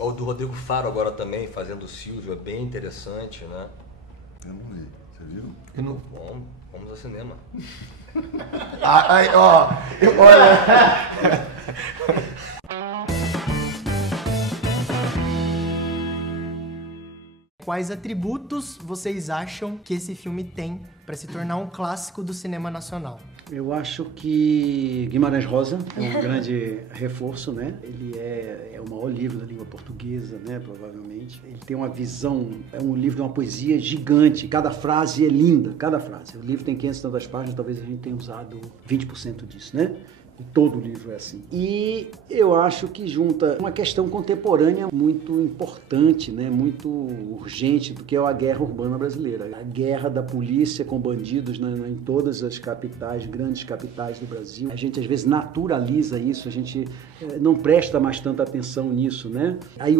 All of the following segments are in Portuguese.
O do Rodrigo Faro agora também, fazendo o Silvio, é bem interessante, né? Eu não li, vocês viram? Eu não... Bom, vamos ao cinema. Olha... Quais atributos vocês acham que esse filme tem para se tornar um clássico do cinema nacional? Eu acho que Guimarães Rosa é um grande reforço, né? Ele é o maior livro da língua portuguesa, né? Provavelmente. Ele tem uma visão, é um livro de uma poesia gigante. Cada frase é linda, cada frase. O livro tem 500 e tantas páginas, talvez a gente tenha usado 20% disso, né? Todo o livro é assim. E eu acho que junta uma questão contemporânea muito importante, né? Muito urgente, do que é a guerra urbana brasileira. A guerra da polícia com bandidos, né? Em todas as capitais, grandes capitais do Brasil. A gente às vezes naturaliza isso, a gente não presta mais tanta atenção nisso, né? Aí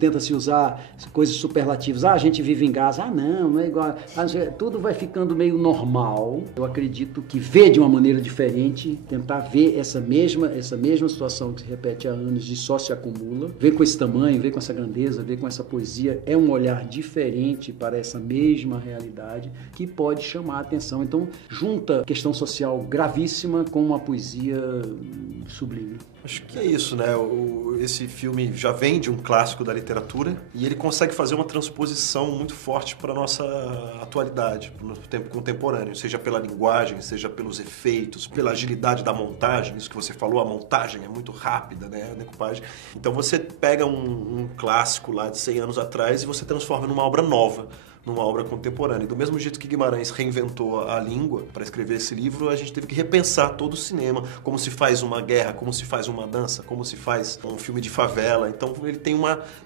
tenta-se usar coisas superlativas. A gente vive em Gaza. Não é igual. Tudo vai ficando meio normal. Eu acredito que ver de uma maneira diferente, tentar ver essa mesma situação que se repete há anos de só se acumula, ver com esse tamanho, ver com essa grandeza, ver com essa poesia, é um olhar diferente para essa mesma realidade que pode chamar a atenção. Então, junta questão social gravíssima com uma poesia sublime. Acho que é isso, né? Esse filme já vem de um clássico da literatura e ele consegue fazer uma transposição muito forte para a nossa atualidade, para o nosso tempo contemporâneo, seja pela linguagem, seja pelos efeitos, pela agilidade da montagem, isso que você falou, a montagem é muito rápida, né? A decupagem. Então você pega um clássico lá de 100 anos atrás e você transforma numa obra nova, numa obra contemporânea. Do mesmo jeito que Guimarães reinventou a língua para escrever esse livro, a gente teve que repensar todo o cinema, como se faz uma guerra, como se faz uma dança, como se faz um filme de favela. Então ele tem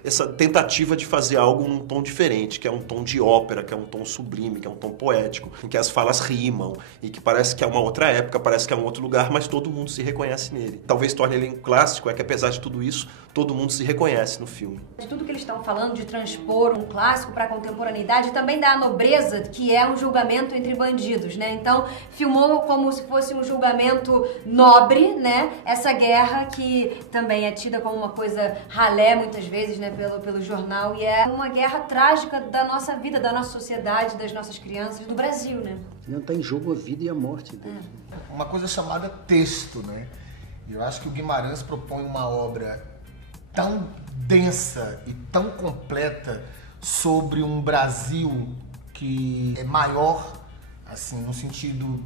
essa tentativa de fazer algo num tom diferente, que é um tom de ópera, que é um tom sublime, que é um tom poético, em que as falas rimam e que parece que é uma outra época, parece que é um outro lugar, mas todo mundo se reconhece nele. Talvez torne ele um clássico, é que apesar de tudo isso, todo mundo se reconhece no filme. De tudo que eles estão falando, de transpor um clássico para a contemporaneidade, também dá a nobreza, que é um julgamento entre bandidos, né? Então, filmou como se fosse um julgamento nobre, né? Essa guerra que também é tida como uma coisa ralé, muitas vezes, né? Pelo jornal, e é uma guerra trágica da nossa vida, da nossa sociedade, das nossas crianças, do Brasil, né? Não está em jogo a vida e a morte dele. Uma coisa chamada texto, né? Eu acho que o Guimarães propõe uma obra tão densa e tão completa sobre um Brasil que é maior, assim, no sentido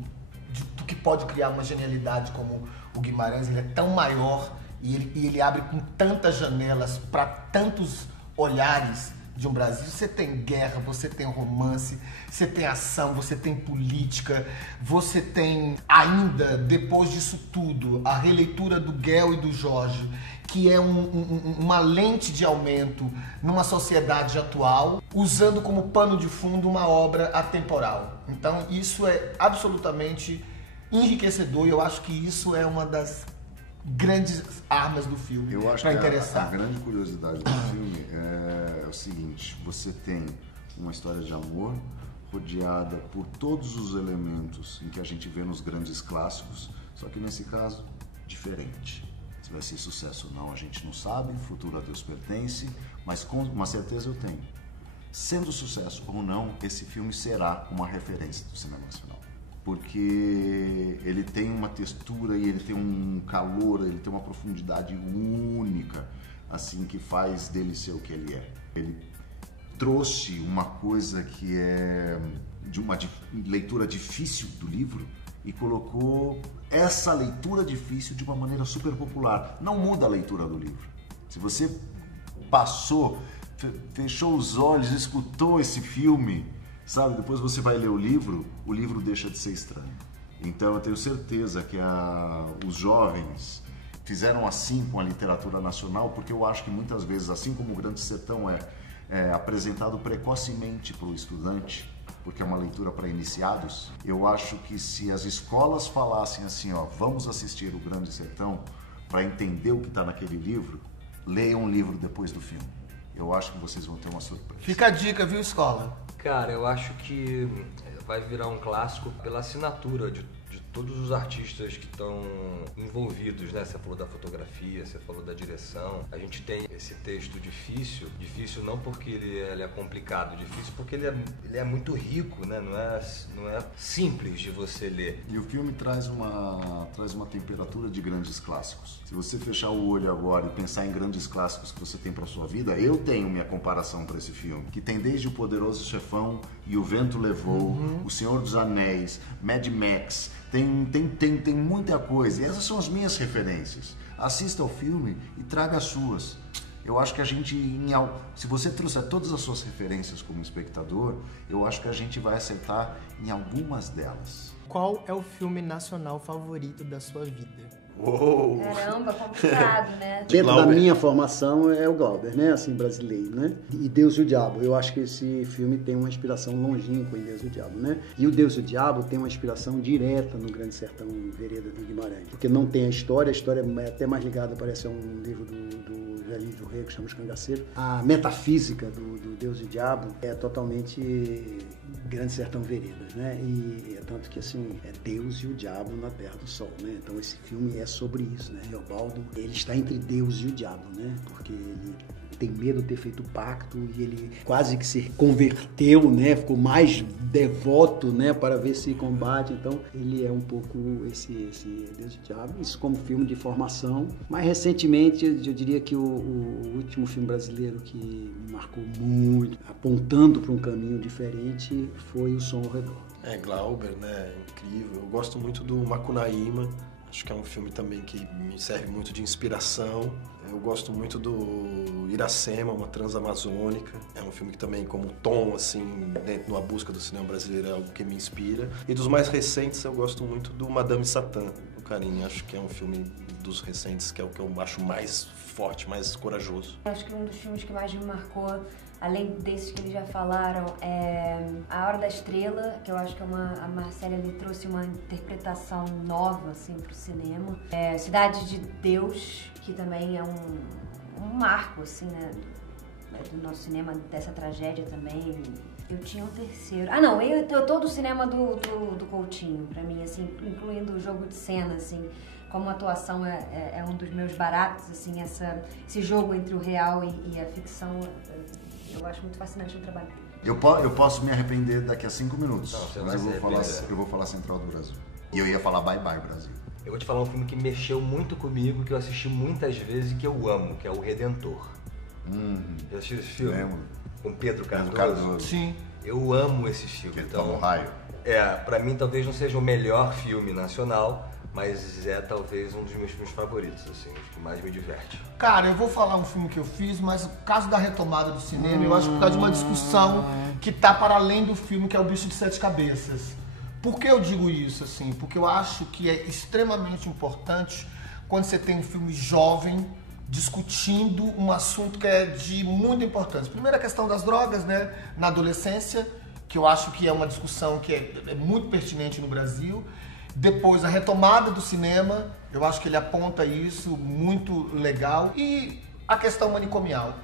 do que pode criar uma genialidade como o Guimarães. Ele é tão maior e ele abre com tantas janelas para tantos olhares de um Brasil. Você tem guerra, você tem romance, você tem ação, você tem política, você tem ainda, depois disso tudo, a releitura do Guel e do Jorge, que é uma lente de aumento numa sociedade atual, usando como pano de fundo uma obra atemporal. Então isso é absolutamente enriquecedor e eu acho que isso é uma das grandes armas do filme. Eu acho que a grande curiosidade do filme é o seguinte: você tem uma história de amor rodeada por todos os elementos em que a gente vê nos grandes clássicos, só que nesse caso, diferente. Se vai ser sucesso ou não, a gente não sabe, o futuro a Deus pertence, mas com uma certeza eu tenho. Sendo sucesso ou não, esse filme será uma referência do cinema nacional. Porque ele tem uma textura e ele tem um calor, ele tem uma profundidade única, assim, que faz dele ser o que ele é. Ele trouxe uma coisa que é de uma leitura difícil do livro e colocou essa leitura difícil de uma maneira super popular. Não muda a leitura do livro. Se você passou, fechou os olhos, escutou esse filme, sabe, depois você vai ler o livro deixa de ser estranho. Então eu tenho certeza que os jovens fizeram assim com a literatura nacional, porque eu acho que muitas vezes, assim como o Grande Sertão é apresentado precocemente para o estudante, porque é uma leitura para iniciados, eu acho que se as escolas falassem assim, ó, vamos assistir o Grande Sertão para entender o que está naquele livro, leiam o livro depois do filme. Eu acho que vocês vão ter uma surpresa. Fica a dica, viu, escola? Cara, eu acho que vai virar um clássico pela assinatura de todos os artistas que estão envolvidos, né? Você falou da fotografia, você falou da direção. A gente tem esse texto difícil não porque ele é complicado, difícil porque ele é muito rico, né? Não é simples de você ler. E o filme traz uma temperatura de grandes clássicos. Se você fechar o olho agora e pensar em grandes clássicos que você tem para sua vida, eu tenho minha comparação para esse filme, que tem desde O Poderoso Chefão e O Vento Levou, O Senhor dos Anéis, Mad Max, tem muita coisa. E essas são as minhas referências. Assista ao filme e traga as suas. Eu acho que a gente, se você trouxer todas as suas referências como espectador, eu acho que a gente vai acertar em algumas delas. Qual é o filme nacional favorito da sua vida? Uou. Caramba, complicado, né? Dentro da Glauber. minha formação é o Glauber, né? Assim, brasileiro, né? E Deus e o Diabo. Eu acho que esse filme tem uma inspiração longínqua em Deus e o Diabo, né? E o Deus e o Diabo tem uma inspiração direta no Grande Sertão Vereda do Guimarães. Porque não tem a história é até mais ligada, parece a um livro do Velhinho do Rei, que chama Os Cangaceiros. A metafísica do Deus e o Diabo é totalmente Grande Sertão Veredas, né? E é tanto que, assim, é Deus e o Diabo na Terra do Sol, né? Então esse filme é sobre isso, né? Reobaldo, ele está entre Deus e o Diabo, né? Porque ele tem medo de ter feito o pacto e ele quase que se converteu, né? Ficou mais devoto, né? Para ver se combate. Então, ele é um pouco esse Deus e o Diabo. Isso como filme de formação. Mais recentemente, eu diria que o último filme brasileiro que me marcou muito, apontando para um caminho diferente, foi O Som ao Redor. Glauber, né? Incrível. Eu gosto muito do Macunaíma. Acho que é um filme também que me serve muito de inspiração. Eu gosto muito do Iracema, uma transamazônica. É um filme que também, como tom, assim, dentro da busca do cinema brasileiro, é algo que me inspira. E dos mais recentes, eu gosto muito do Madame Satã, do Carinho. Acho que é um filme dos recentes que é o que eu acho mais forte, mais corajoso. Acho que um dos filmes que mais me marcou, além desses que eles já falaram, é A Hora da Estrela, que eu acho que a Marcela me trouxe uma interpretação nova, assim, pro cinema. Cidade de Deus, que também é um marco, assim, né, do nosso cinema, dessa tragédia também. Eu tinha um terceiro. Eu tô do cinema do Coutinho, pra mim, assim, incluindo o jogo de cena, assim. Como a atuação é um dos meus baratos, assim, esse jogo entre o real e a ficção, eu acho muito fascinante o trabalho dele. Eu posso me arrepender daqui a 5 minutos, Não, você mas vai eu vou falar Central do Brasil. E eu ia falar Bye Bye Brasil. Eu vou te falar um filme que mexeu muito comigo, que eu assisti muitas vezes e que eu amo, que é O Redentor. Já assistiu esse filme? Lembro. Com Pedro Cardoso? Cardoso. Sim. Eu amo esse filme. Que ele toma um raio. Pra mim talvez não seja o melhor filme nacional, mas é talvez um dos meus filmes favoritos, assim, os que mais me diverte. Cara, eu vou falar um filme que eu fiz, mas por causa da retomada do cinema, eu acho que por causa de uma discussão que tá para além do filme, que é O Bicho de Sete Cabeças. Por que eu digo isso, assim? Porque eu acho que é extremamente importante quando você tem um filme jovem discutindo um assunto que é de muita importância. Primeiro a questão das drogas, né, na adolescência, que eu acho que é uma discussão que é muito pertinente no Brasil. Depois a retomada do cinema, eu acho que ele aponta isso, muito legal. E a questão manicomial,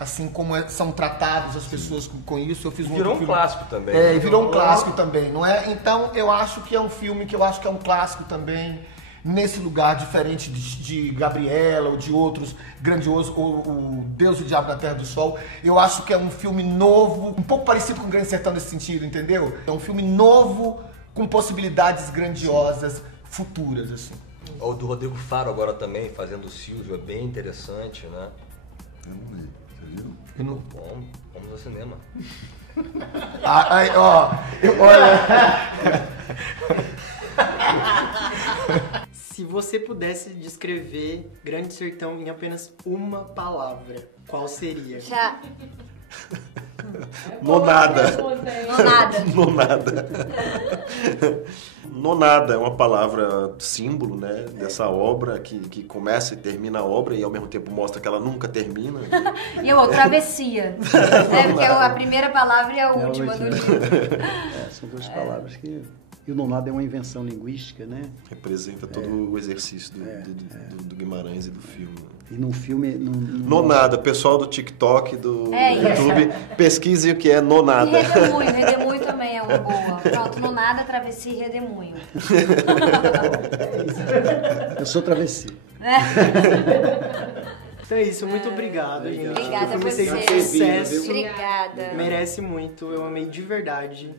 assim como são tratadas as pessoas com isso. Eu fiz Virou um filme. clássico também. Virou um clássico também, não é? Então eu acho que é um filme que eu acho que é um clássico também, nesse lugar diferente de Gabriela ou de outros grandiosos, o Deus e o Diabo na Terra do Sol. Eu acho que é um filme novo, um pouco parecido com o Grande Sertão nesse sentido, entendeu? É um filme novo, com possibilidades grandiosas, futuras, assim. O do Rodrigo Faro agora também, fazendo o Silvio, é bem interessante, né? Eu não li, você viu? Eu não... Bom, vamos ao cinema. Olha... Se você pudesse descrever Grande Sertão em apenas uma palavra, qual seria? Já. Nonada. Nonada. Nonada. Nonada é uma palavra símbolo, né, dessa obra que começa e termina a obra e ao mesmo tempo mostra que ela nunca termina. E eu, travessia. Porque a primeira palavra e a última do livro. São duas palavras que... E o nonada é uma invenção linguística, né? Representa todo o exercício do Guimarães e do filme. E num filme... Nonada, pessoal do TikTok, do É YouTube, pesquise o que é nonada. E Redemoinho também é uma boa. Pronto, no nada, travessia e redemoinho. Eu sou travesti. Então é isso, muito obrigado, gente. Obrigada a O filme você. fez um sucesso. Obrigada. Merece muito, eu amei de verdade.